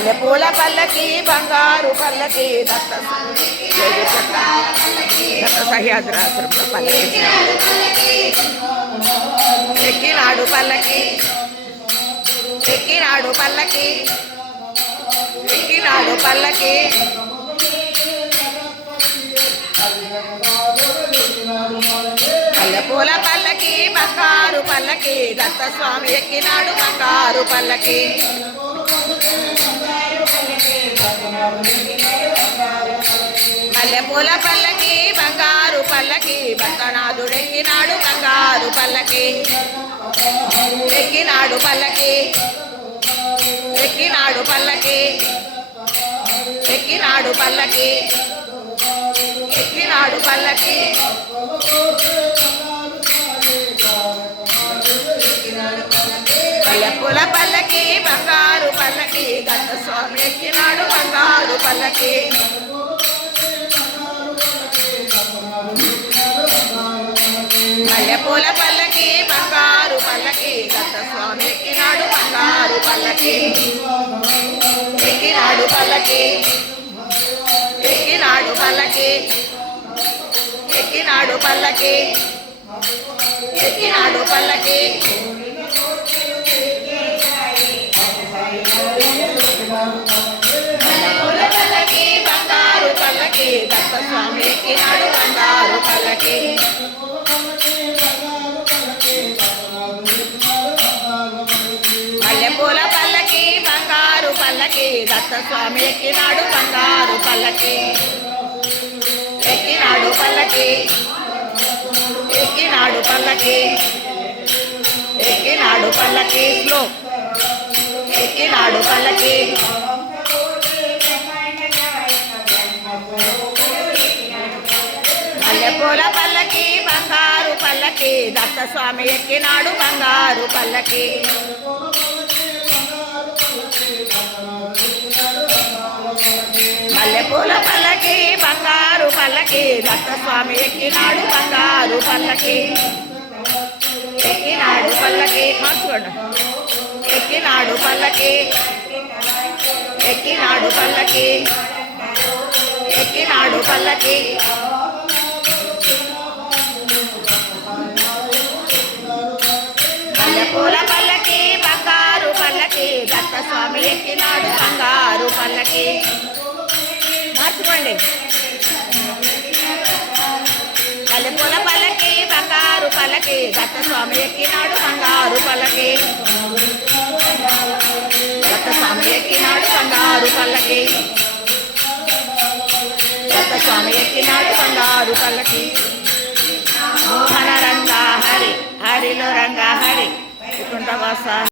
మల్లెపూల పల్లకి బంగారు పల్లకి దత్త సహ్యాద్రాశ్రమంలో పల్లకి ఎక్కినాడు పల్లకి ఎక్కినాడు పల్లకి ఎక్కినాడు పల్లకి మల్లెపూల పల్లకి బంగారు పల్లకి దత్త స్వామి ఎక్కినాడు బంగారు పల్లకి మల్లెపూల పల్లకి బంగారు పల్లకి భక్తనాథుడు ఎక్కినాడు బంగారు పల్లకి ఎక్కినాడు పల్లకి ఎక్కినాడు పల్లకి ఎక్కినాడు పల్లకి ఎక్కినాడు పల్లకి మల్లెపూల పల్లకి బంగారు పల్లకి దత్త స్వామి ఎక్కినాడు బంగారు పల్లకి మల్లెపూల పల్లకి బంగారు పల్లకి దత్త స్వామి ఎక్కినాడు బంగారు పల్లకి ఎక్కినాడు పల్లకి ఎక్కినాడు పల్లకి ఎక్కినాడు పల్లకి ఎక్కినాడు పల్లకి మల్లెపూల పల్లకి బంగారు పల్లకి దత్త స్వామి ఎక్కినాడు బంగారు పల్లకి మల్లెపూల పల్లకి బంగారు పల్లకి దత్త స్వామి ఎక్కినాడు బంగారు పల్లకి ఎక్కినాడు పల్లకి ఎక్కినాడు పల్లకి ఎక్కినాడు పల్లకి స్లో ఎక్కినాడు పల్లకి మల్లెపూల పల్లకి బంగారు పల్లకి దత్త స్వామి ఎక్కినాడు బంగారు పల్లకి మల్లెపూల పల్లకి బంగారు పల్లకి దత్త స్వామి ఎక్కినాడు బంగారు పల్లకి ఎక్కినాడు పల్లకి చూడండి ఎక్కినాడు పల్లకి ఎక్కినాడు పల్లకి ఎక్కినాడు పల్లకి మల్లెపూల పల్లకి బంగారు పల్లకి దత్త స్వామి ఎక్కినాడు బంగారు పల్లకి మార్చుకోండి మల్లెపూల పల్లకి బంగారు పల్లకి దత్త స్వామి ఎక్కినాడు బంగారు పల్లకి దత్త స్వామి ఎక్కినాడు బంగారు పల్లకి దత్త స్వామి ఎక్కినాడు బంగారు పల్లకి మోహన రంగా హరి హరిలో రంగా హరి కుంటవాస